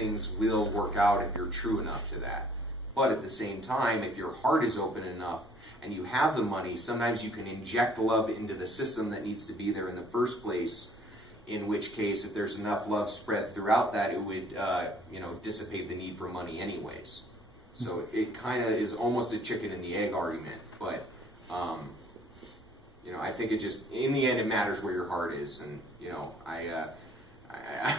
things will work out if you're true enough to that. But at the same time, if your heart is open enough and you have the money, sometimes you can inject love into the system that needs to be there in the first place, in which case, if there's enough love spread throughout that, it would dissipate the need for money anyways. So it kind of is almost a chicken and the egg argument, but I think it just, in the end, it matters where your heart is. And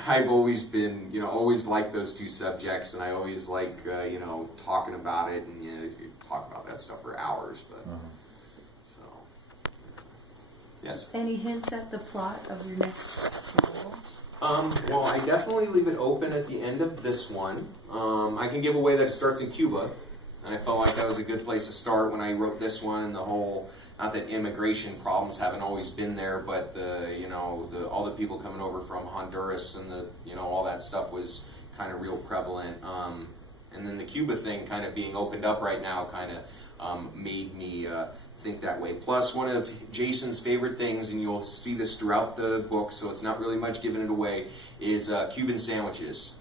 I've always been, always liked those two subjects, and I always like, talking about it, and you talk about that stuff for hours. But so, yes. Any hints at the plot of your next novel? Well, I definitely leave it open at the end of this one. I can give away that it starts in Cuba, and I felt like that was a good place to start when I wrote this one. And the whole, not that immigration problems haven't always been there, but all the people coming over from Honduras and all that stuff was kind of real prevalent. And then the Cuba thing kind of being opened up right now kind of made me think that way. Plus, one of Jason's favorite things, and you'll see this throughout the book, so it's not really much giving it away, is Cuban sandwiches.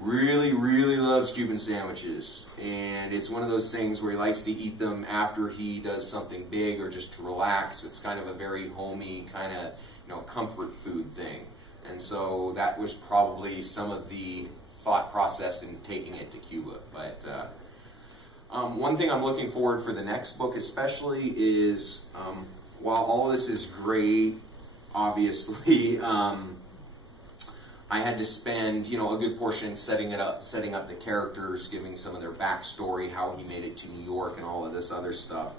Really, really loves Cuban sandwiches, and it's one of those things where he likes to eat them after he does something big or just to relax. It's kind of a very homey kind of comfort food thing, and so that was probably some of the thought process in taking it to Cuba. But one thing I'm looking forward for the next book especially is, while all this is great, obviously, I had to spend, a good portion setting up the characters, giving some of their backstory, how he made it to New York and all of this other stuff.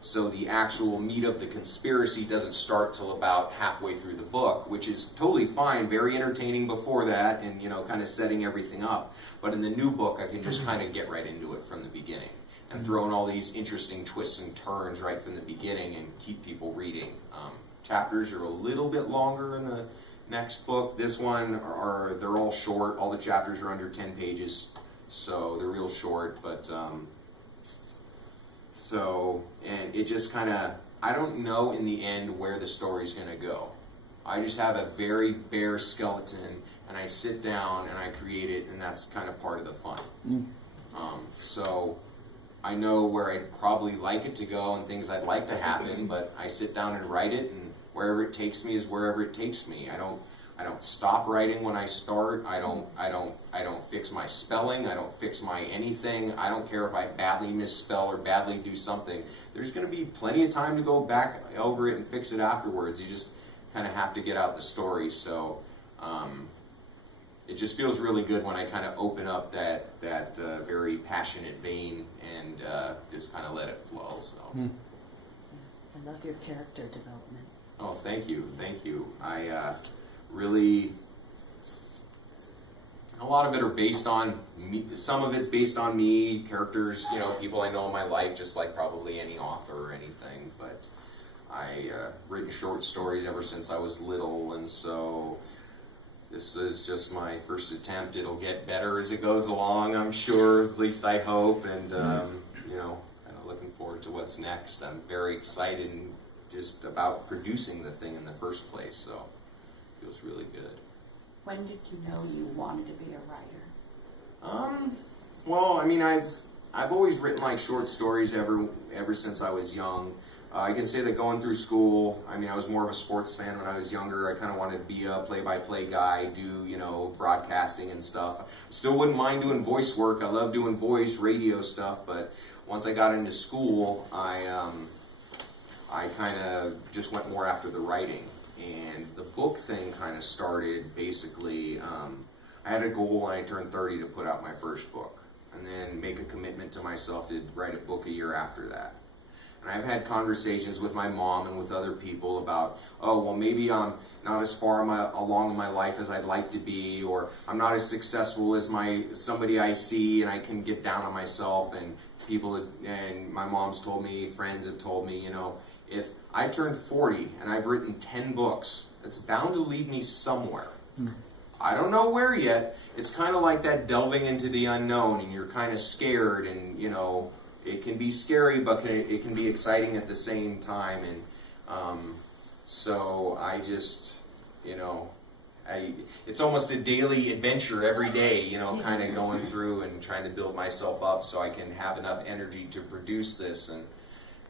So the actual meat of the conspiracy doesn't start till about halfway through the book, which is totally fine, very entertaining before that, and kind of setting everything up. But in the new book, I can just kind of get right into it from the beginning and throw in all these interesting twists and turns right from the beginning and keep people reading. Chapters are a little bit longer in the next book. This one, they're all short. All the chapters are under 10 pages, so they're real short. But and it just kind of, I don't know in the end where the story's going to go. I just have a very bare skeleton, and I sit down and I create it, and that's kind of part of the fun. So I know where I'd probably like it to go and things I'd like to happen, but I sit down and write it, and wherever it takes me is wherever it takes me. I don't stop writing when I start. I don't fix my spelling. I don't fix my anything. I don't care if I badly misspell or badly do something. There's going to be plenty of time to go back over it and fix it afterwards. You just kind of have to get out the story. So it just feels really good when I kind of open up that very passionate vein and just kind of let it flow. So I love your character development. Oh, thank you, thank you. I really, a lot of it are based on me. Some of it's based on me, characters, people I know in my life, just like probably any author or anything. But I've written short stories ever since I was little, and so this is just my first attempt. It'll get better as it goes along, I'm sure, at least I hope, and kind of looking forward to what's next. I'm very excited and just about producing the thing in the first place, so it feels really good. When did you know you wanted to be a writer? Well, I mean, I've always written like short stories ever since I was young. I can say that going through school, I mean, I was more of a sports fan when I was younger. I kind of wanted to be a play-by-play guy, do, broadcasting and stuff. Still wouldn't mind doing voice work. I love doing voice, radio stuff, but once I got into school, I kind of just went more after the writing. And the book thing kind of started basically, I had a goal when I turned 30 to put out my first book, and then make a commitment to myself to write a book a year after that. And I've had conversations with my mom and with other people about, oh, well, maybe I'm not as far along in my life as I'd like to be, or I'm not as successful as somebody I see, and I can get down on myself. And and my mom's told me, friends have told me, if I turned 40 and I've written 10 books, it's bound to lead me somewhere. I don't know where yet. It's kind of like that delving into the unknown, and you're kind of scared, and it can be scary, but it can be exciting at the same time. And so I just it's almost a daily adventure every day, you know, kind of going through and trying to build myself up so I can have enough energy to produce this, and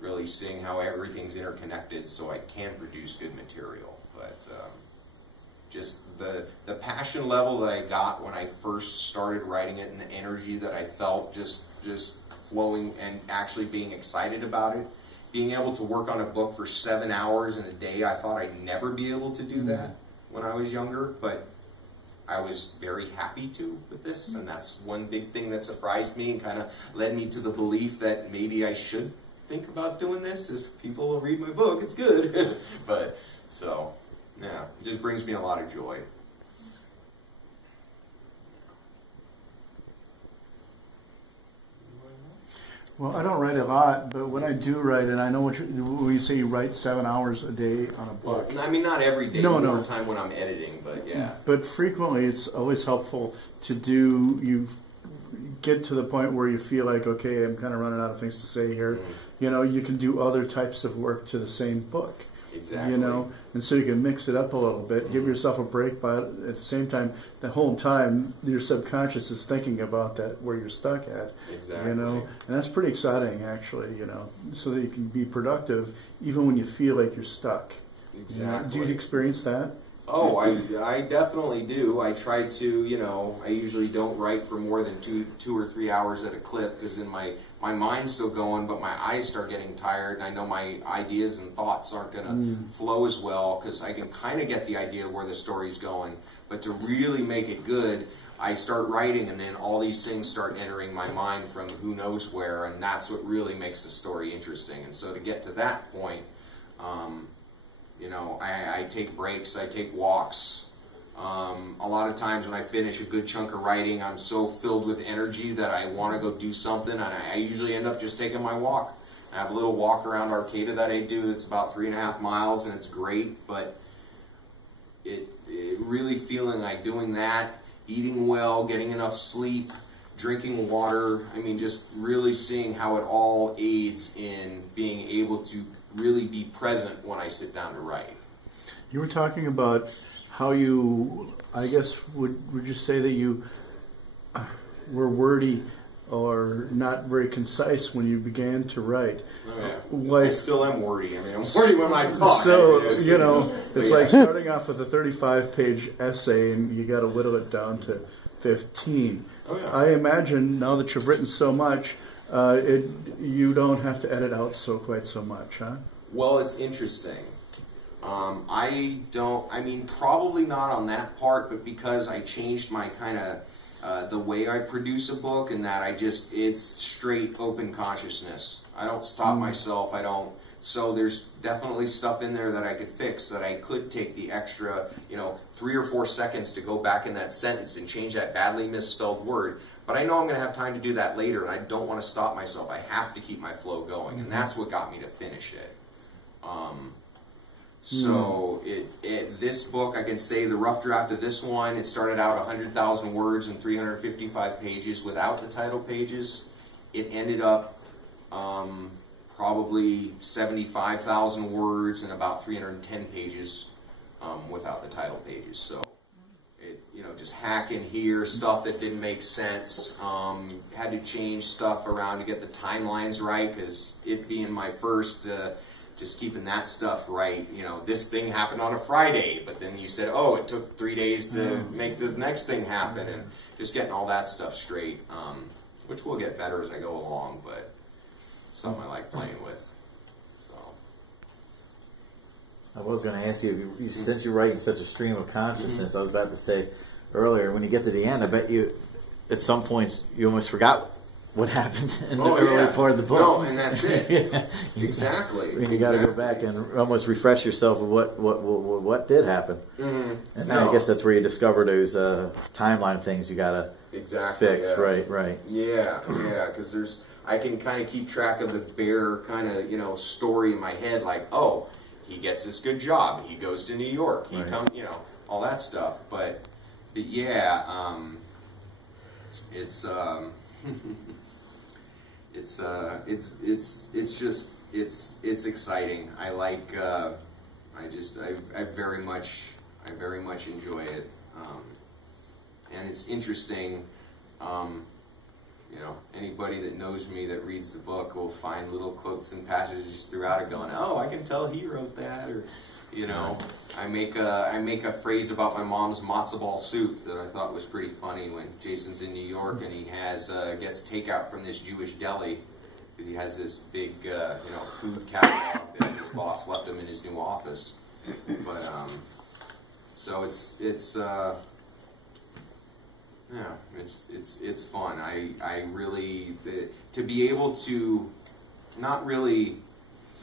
really seeing how everything's interconnected so I can produce good material. But just the passion level that I got when I first started writing it, and the energy that I felt just flowing, and actually being excited about it, being able to work on a book for 7 hours in a day. I thought I'd never be able to do that when I was younger, but I was very happy to with this, and that's one big thing that surprised me and kind of led me to the belief that maybe I should think about doing this. If people will read my book, it's good. But so yeah, it just brings me a lot of joy. Well, I don't write a lot, but when I do write, and I know when you say you write 7 hours a day on a book. Well, I mean, not every day. No. More time when I'm editing, but yeah. But frequently, it's always helpful to do. You get to the point where you feel like, okay, I'm kind of running out of things to say here. Mm-hmm. You know, you can do other types of work to the same book. Exactly. You know, and so you can mix it up a little bit, give yourself a break, but at the same time, the whole time your subconscious is thinking about that where you're stuck at. Exactly. You know, and that's pretty exciting, actually. You know, so that you can be productive even when you feel like you're stuck. Exactly. You know, do you experience that? Oh, I definitely do. I try to, you know, I usually don't write for more than two or 3 hours at a clip, because then my mind's still going, but my eyes start getting tired, and I know my ideas and thoughts aren't going to flow as well, because I can kind of get the idea of where the story's going. But to really make it good, I start writing, and then all these things start entering my mind from who knows where, and that's what really makes the story interesting. And so to get to that point, you know, I take breaks, I take walks. A lot of times when I finish a good chunk of writing, I'm so filled with energy that I want to go do something, and I usually end up just taking my walk. I have a little walk around Arcata that I do. It's about 3.5 miles, and it's great, but it really feeling like doing that, eating well, getting enough sleep, drinking water, I mean, just really seeing how it all aids in being able to really be present when I sit down to write. You were talking about how you, I guess, would you say that you were wordy or not very concise when you began to write? Oh, yeah. Like, I still am wordy. I mean, I'm wordy when I talk. So, I mean, you know, it's like starting off with a 35-page essay and you got to whittle it down to 15. Oh, yeah. I imagine now that you've written so much, you don't have to edit out quite so much, huh? Well, it's interesting. I mean, probably not on that part, but because I changed my kind of, the way I produce a book, and that it's straight open consciousness. I don't stop myself, so there's definitely stuff in there that I could fix, that I could take the extra, 3 or 4 seconds to go back in that sentence and change that badly misspelled word. But I know I'm going to have time to do that later, and I don't want to stop myself. I have to keep my flow going, and that's what got me to finish it. So this book, I can say the rough draft of this one, it started out 100,000 words and 355 pages without the title pages. It ended up probably 75,000 words and about 310 pages without the title pages. So it, just hacking here, stuff that didn't make sense. Had to change stuff around to get the timelines right, because it being my first, just keeping that stuff right. This thing happened on a Friday, but then you said, oh, it took 3 days to make the next thing happen, and just getting all that stuff straight, which will get better as I go along, but something I like playing with. So I was going to ask you, since you're writing such a stream of consciousness, I was about to say earlier, when you get to the end, I bet you, at some points, you almost forgot what happened in the early part of the book. No, and that's it. Yeah. Exactly. And you got to go back and almost refresh yourself of what did happen. Mm-hmm. And I guess that's where you discover those timeline things you got to fix. Yeah. Right. Yeah, because I can kind of keep track of the bare kind of story in my head, like, oh, he gets this good job, he goes to New York, he comes, all that stuff. But yeah, it's it's exciting. I like I I very much enjoy it. And it's interesting, you know, anybody that knows me that reads the book will find little quotes and passages throughout it going, oh, I can tell he wrote that, or, you know, I make a phrase about my mom's matzo ball soup that I thought was pretty funny when Jason's in New York and he gets takeout from this Jewish deli because he has this big, you know, food catalog that his boss left him in his new office. But so yeah, it's fun. I really to be able to not really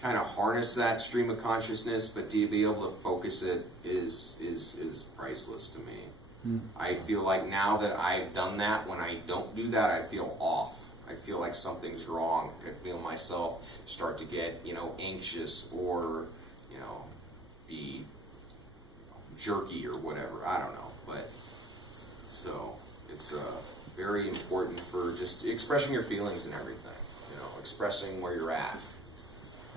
kind of harness that stream of consciousness, but to be able to focus it is priceless to me. I feel like now that I've done that, when I don't do that, I feel off. I feel like something's wrong. I feel myself start to get, you know, anxious or, you know, be jerky or whatever. I don't know, but so it's very important for just expressing your feelings and everything. You know, expressing where you're at.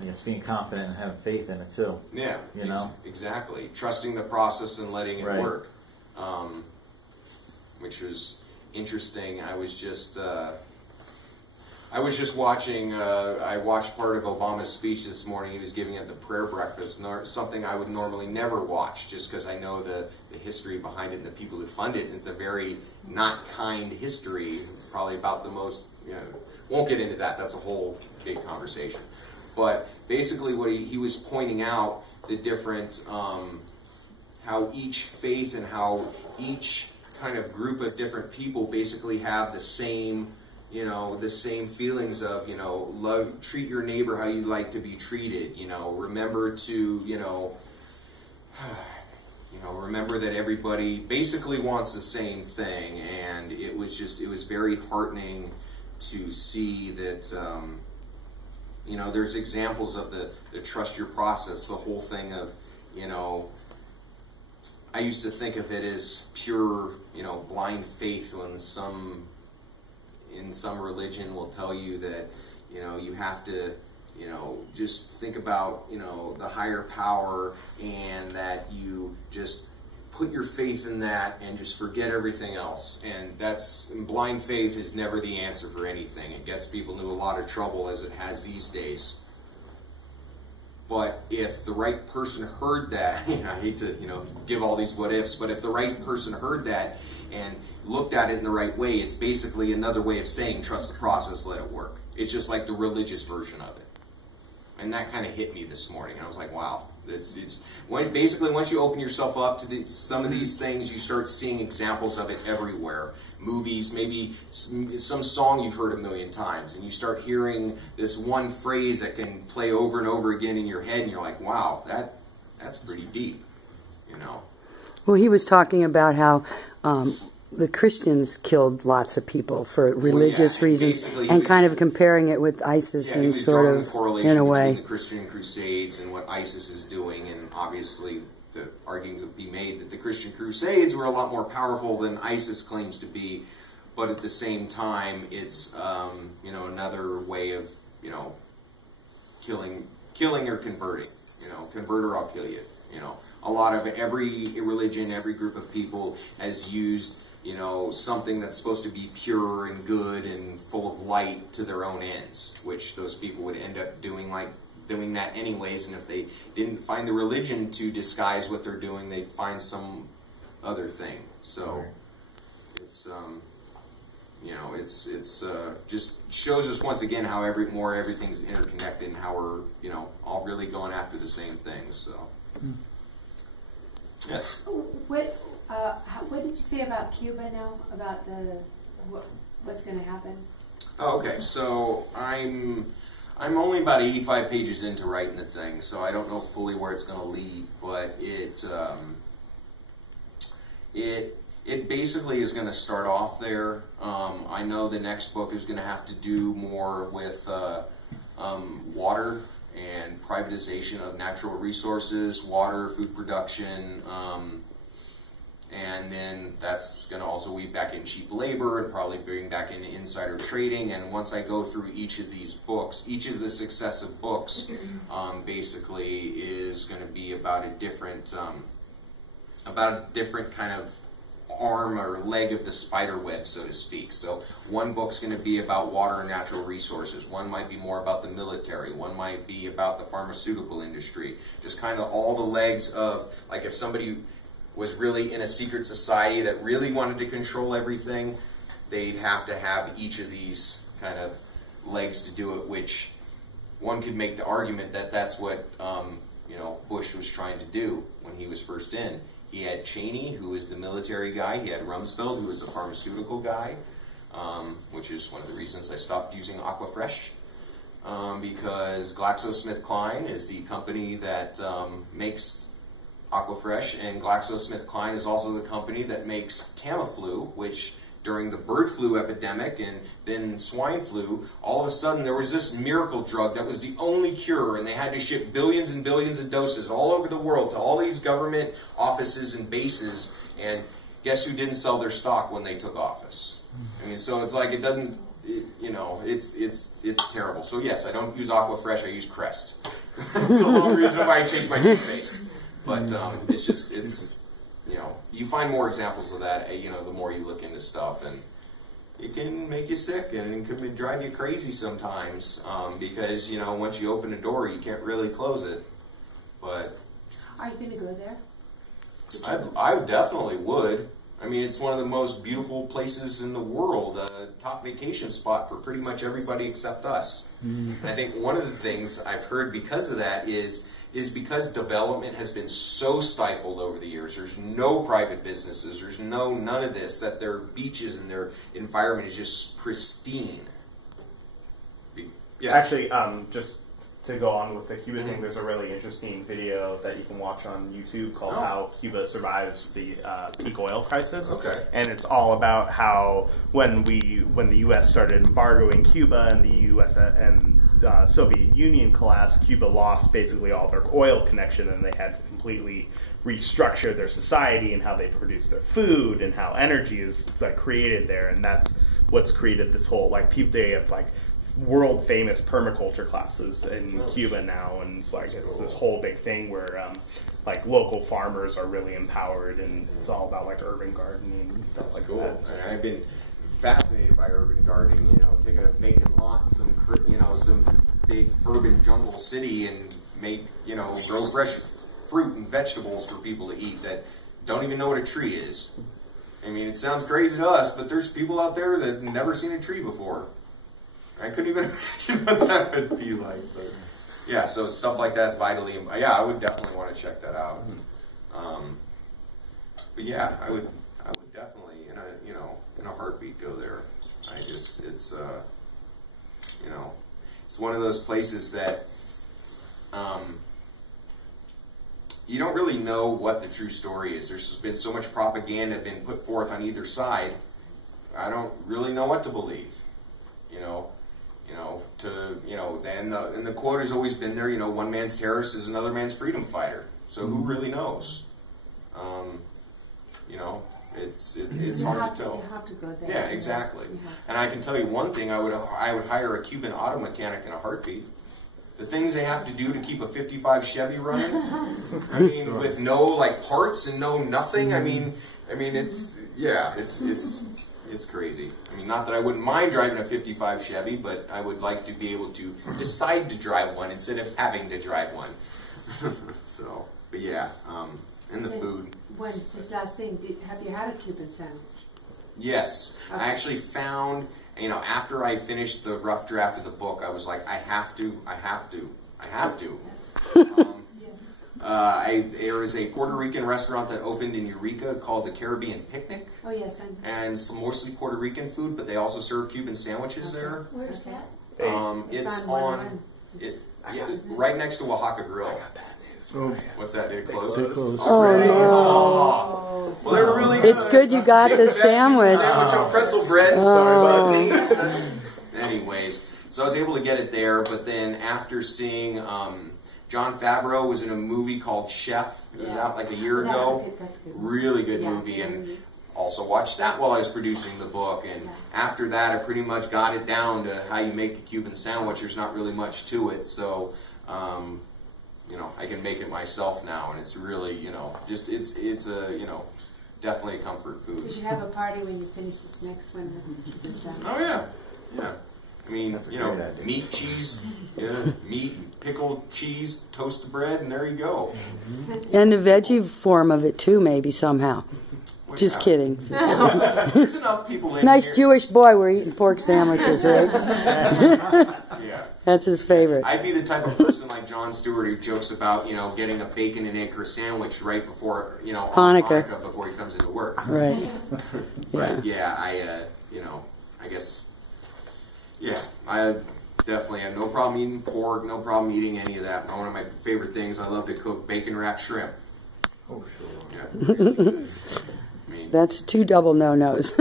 I guess being confident and having faith in it too. Yeah, you know, exactly. Trusting the process and letting it work, which was interesting. I was just watching. I watched part of Obama's speech this morning. He was giving at the prayer breakfast, something I would normally never watch, just because I know the history behind it and the people who fund it. It's a very not kind history, probably about the most. You know, won't get into that. That's a whole big conversation. But basically, what he was pointing out the different how each faith and how each kind of group of different people basically have the same. You know, the same feelings of, you know, love, treat your neighbor how you'd like to be treated, you know, remember to, you know, remember that everybody basically wants the same thing. And it was very heartening to see that, you know, there's examples of the trust your process, the whole thing of, you know, I used to think of it as pure, you know, blind faith when in some religion will tell you that, you know, you have to, you know, just think about, you know, the higher power and that you just put your faith in that and just forget everything else. And blind faith is never the answer for anything. It gets people into a lot of trouble as it has these days. But if the right person heard that, you know, I hate to, you know, give all these what ifs, but if the right person heard that and looked at it in the right way, it's basically another way of saying trust the process, let it work. It's just like the religious version of it. And that kind of hit me this morning. I was like, wow. Basically, once you open yourself up to some of these things, you start seeing examples of it everywhere. Movies, maybe some song you've heard a million times, and you start hearing this one phrase that can play over and over again in your head, and you're like, wow, that's pretty deep, you know. Well, he was talking about how the Christians killed lots of people for religious reasons, and kind of comparing it with ISIS and sort of, in a way. The Christian Crusades and what ISIS is doing, and obviously the argument could be made that the Christian Crusades were a lot more powerful than ISIS claims to be, but at the same time, it's you know, another way of, you know, killing or converting. You know, convert or I'll kill you. You know, a lot of every religion, every group of people has used, you know, something that's supposed to be pure and good and full of light to their own ends, which those people would end up doing that anyways. And if they didn't find the religion to disguise what they're doing, they'd find some other thing. So it's you know, it's just shows us once again how everything's interconnected and how we're, you know, all really going after the same things. So yes. What did you say about Cuba now? About what's going to happen? Oh, okay. So I'm only about 85 pages into writing the thing, so I don't know fully where it's going to lead. But it basically is going to start off there. I know the next book is going to have to do more with water and privatization of natural resources, water, food production. And then that's going to also weave back in cheap labor and probably bring back into insider trading. And once I go through each of these books, each of the successive books basically is going to be about a different about a different kind of arm or leg of the spider web, so to speak. So one book's going to be about water and natural resources. One might be more about the military. One might be about the pharmaceutical industry. Just kind of all the legs of, like, if somebody was really in a secret society that really wanted to control everything, they'd have to have each of these kind of legs to do it, which one could make the argument that that's what you know, Bush was trying to do when he was first in. He had Cheney, who was the military guy. He had Rumsfeld, who was the pharmaceutical guy, which is one of the reasons I stopped using Aquafresh, because GlaxoSmithKline is the company that makes Aquafresh, and GlaxoSmithKline is also the company that makes Tamiflu, which during the bird flu epidemic and then swine flu, all of a sudden there was this miracle drug that was the only cure, and they had to ship billions and billions of doses all over the world to all these government offices and bases, and guess who didn't sell their stock when they took office? I mean, so it's like, it doesn't, you know, it's terrible. So yes, I don't use Aquafresh, I use Crest. That's the whole reason why I changed my toothpaste. But it's just, you know, you find more examples of that, you know, the more you look into stuff, and it can make you sick, and it can drive you crazy sometimes, because, you know, once you open a door, you can't really close it. But are you going to go there? I definitely would. I mean, it's one of the most beautiful places in the world, a top vacation spot for pretty much everybody except us. And I think one of the things I've heard because of that is because development has been so stifled over the years. There's no private businesses. There's none of this. That their beaches and their environment is just pristine. Yeah. Actually, just to go on with the Cuba thing, there's a really interesting video that you can watch on YouTube called "How Cuba Survives the Peak Oil Crisis." Okay. And it's all about how when the U.S. started embargoing Cuba and the U.S. and Soviet Union collapsed, Cuba lost basically all their oil connection, and they had to completely restructure their society and how they produce their food and how energy is like created there, and that's what's created this whole, like, they have like world famous permaculture classes in Cuba now, and it's like it's this whole big thing where like local farmers are really empowered, and it's all about like urban gardening and stuff like that. And I've been fascinated by urban gardening. You know, take a vacant lot, some big urban jungle city, and make, you know, grow fresh fruit and vegetables for people to eat that don't even know what a tree is. I mean, it sounds crazy to us, but there's people out there that have never seen a tree before. I couldn't even imagine what that would be like. But yeah, so stuff like that's vitally. Yeah, I would definitely want to check that out. But yeah, I would definitely in a heartbeat go there. It's you know, it's one of those places that you don't really know what the true story is. There's been so much propaganda been put forth on either side. I don't really know what to believe. And the quote has always been there. You know, one man's terrorist is another man's freedom fighter. So who really knows? You know, it's hard to tell. You have to go there. Yeah, exactly. And I can tell you one thing: I would hire a Cuban auto mechanic in a heartbeat. The things they have to do to keep a '55 Chevy running. I mean, with no like parts and no nothing. I mean, it's crazy. I mean, not that I wouldn't mind driving a '55 Chevy, but I would like to be able to decide to drive one instead of having to drive one. So, but yeah, and the food. Just last thing, have you had a Cuban sandwich? Yes, okay. I actually found, you know, after I finished the rough draft of the book, I was like, I have to. Yes. There is a Puerto Rican restaurant that opened in Eureka called the Caribbean Picnic. Oh yes, I know. And some mostly Puerto Rican food, but they also serve Cuban sandwiches there. Where's that? It's on right next to Oaxaca Grill. Oh. What's that? Did it close? It closed. Oh, well, they're really good. It's good you got the sandwich. Sandwich on pretzel bread. Sorry about that. Anyways, so I was able to get it there, but then after seeing Jon Favreau was in a movie called Chef. It was out like a year ago. That's a good really good movie, and also watched that while I was producing the book. And after that, I pretty much got it down to how you make a Cuban sandwich. There's not really much to it, so you know, I can make it myself now, and it's really, you know, just it's a, you know, definitely a comfort food. We should have a party when you finish this next one. Oh yeah, yeah. I mean, That's a you know, great idea. meat, cheese, meat, and pickled cheese, toasted bread, and there you go. And the veggie form of it too, maybe somehow. Well, Just yeah. kidding. There's enough people in Nice here. Jewish boy, we're eating pork sandwiches, right? Yeah. That's his favorite. I'd be the type of person like Jon Stewart who jokes about, you know, getting a bacon and egg sandwich right before, you know, on Hanukkah. before he comes into work. Right. But yeah, you know, I guess, yeah, I definitely have no problem eating pork, no problem eating any of that. One of my favorite things, I love to cook bacon wrapped shrimp. Oh, sure. Yeah, really good. I mean, That's 2 double no-nos.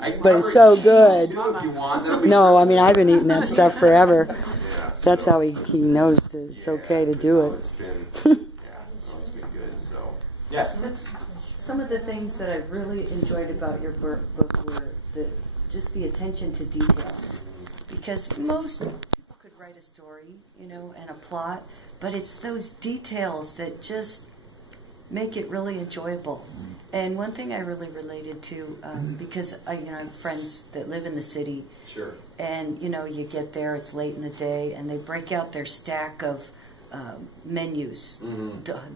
I can But it's cover so the cheese, good. too, if you want. That'll be No, I terrific. mean, I've been eating that stuff forever. Yeah, That's so- how he knows it's okay to do no, it. It's been, yeah, so it's been good. So, yes. Some of the things that I really enjoyed about your book were just the attention to detail. Because most people could write a story, you know, and a plot, but it's those details that just make it really enjoyable. And one thing I really related to, because I have friends that live in the city, Sure. and you know, you get there, it's late in the day, and they break out their stack of menus,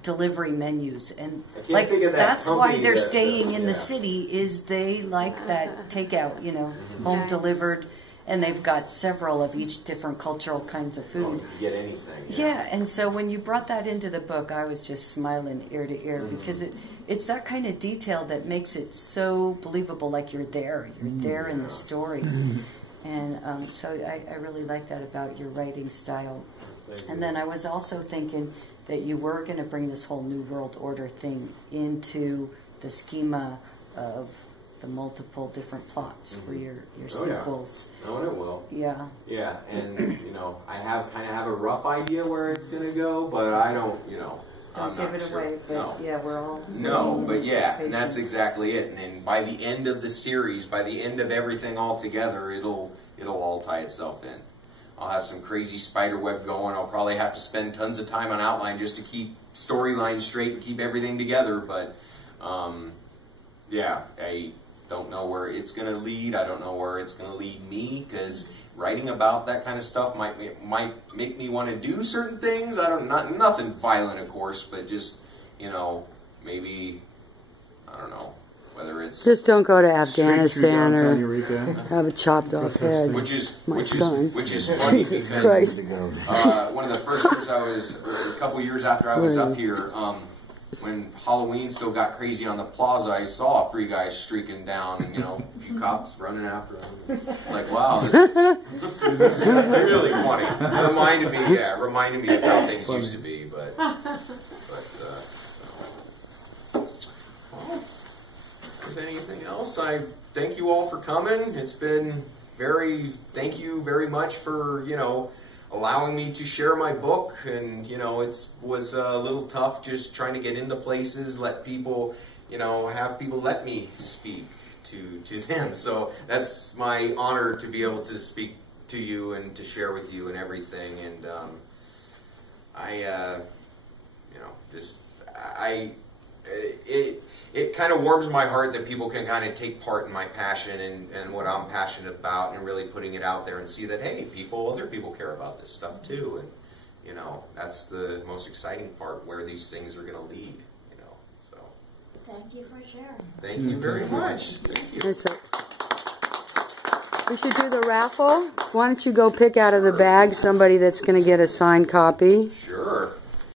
delivery menus, and I can't like think of that that's why company they're that, staying in yeah. the city, is they like that takeout, you know, home Nice. delivered, and they've got several of each different cultural kinds of Oh, food. you can get anything. Yeah, and so when you brought that into the book, I was just smiling ear to ear because it's that kind of detail that makes it so believable, like you're there in the story. And so I really like that about your writing style. And then I was also thinking that you were going to bring this whole New World Order thing into the schema of the multiple different plots for your Oh, yeah. sequels. Oh, and it will. Yeah. Yeah, and you know, I kind of have a rough idea where it's gonna go, but I don't, you know, Don't I'm give not it sure. away, but No. yeah, we're all No, but yeah, and that's anticipation. exactly it. And then by the end of the series, by the end of everything all together, it'll all tie itself in. I'll have some crazy spider web going. I'll probably have to spend tons of time on outline just to keep storylines straight and keep everything together. But yeah, I don't know where it's going to lead. I don't know where it's going to lead me, because writing about that kind of stuff might make me want to do certain things. I don't nothing violent, of course, but just, you know, maybe, I don't know, whether it's Just don't go to Straight through Afghanistan downtown or Eureka. have a chopped off head. which is My son. funny because Christ. one of the first years or a couple years after I was up here, when Halloween still got crazy on the plaza, I saw 3 guys streaking down, and you know, a few cops running after them. Like, wow, this is really funny. Reminded me of how things used to be. But well, if there's anything else, I thank you all for coming. It's been thank you very much for, you know, allowing me to share my book. And, you know, it was a little tough just trying to get into places, let people, you know, have people let me speak to them. So that's my honor to be able to speak to you and to share with you and everything. And it kind of warms my heart that people can kind of take part in my passion and what I'm passionate about, and really putting it out there and see that, hey, other people care about this stuff too. And, you know, that's the most exciting part, where these things are going to lead, you know. So Thank you for sharing. thank you very much. Thank you. That's it. We should do the raffle. Why don't you go pick out of the bag somebody that's going to get a signed copy? Sure.